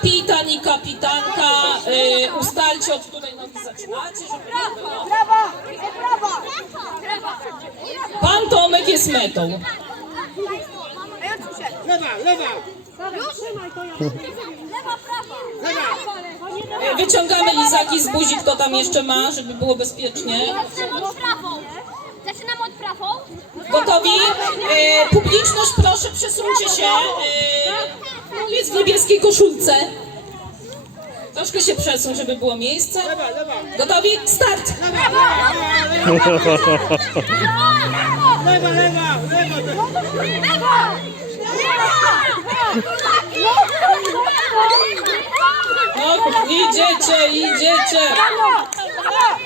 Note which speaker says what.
Speaker 1: kapitan i kapitanka, e, ustalcie od której nogi zaczynacie,
Speaker 2: żeby brawo, było...
Speaker 3: brawo,
Speaker 4: brawo,
Speaker 5: brawo.
Speaker 1: Pan Tomek jest metą.
Speaker 6: Lewa, lewa.
Speaker 1: Wyciągamy lizaki z buzi, kto tam jeszcze ma, żeby było bezpiecznie.
Speaker 7: Zaczynamy od prawą.
Speaker 1: Gotowi? E, publiczność, proszę, przesuńcie się. E, jest w niebieskiej koszulce. Troszkę się przesuń, żeby było miejsce. Leba, leba. Gotowi? Start! Lewa, lewa, lewa, lewa, lewa, lewa,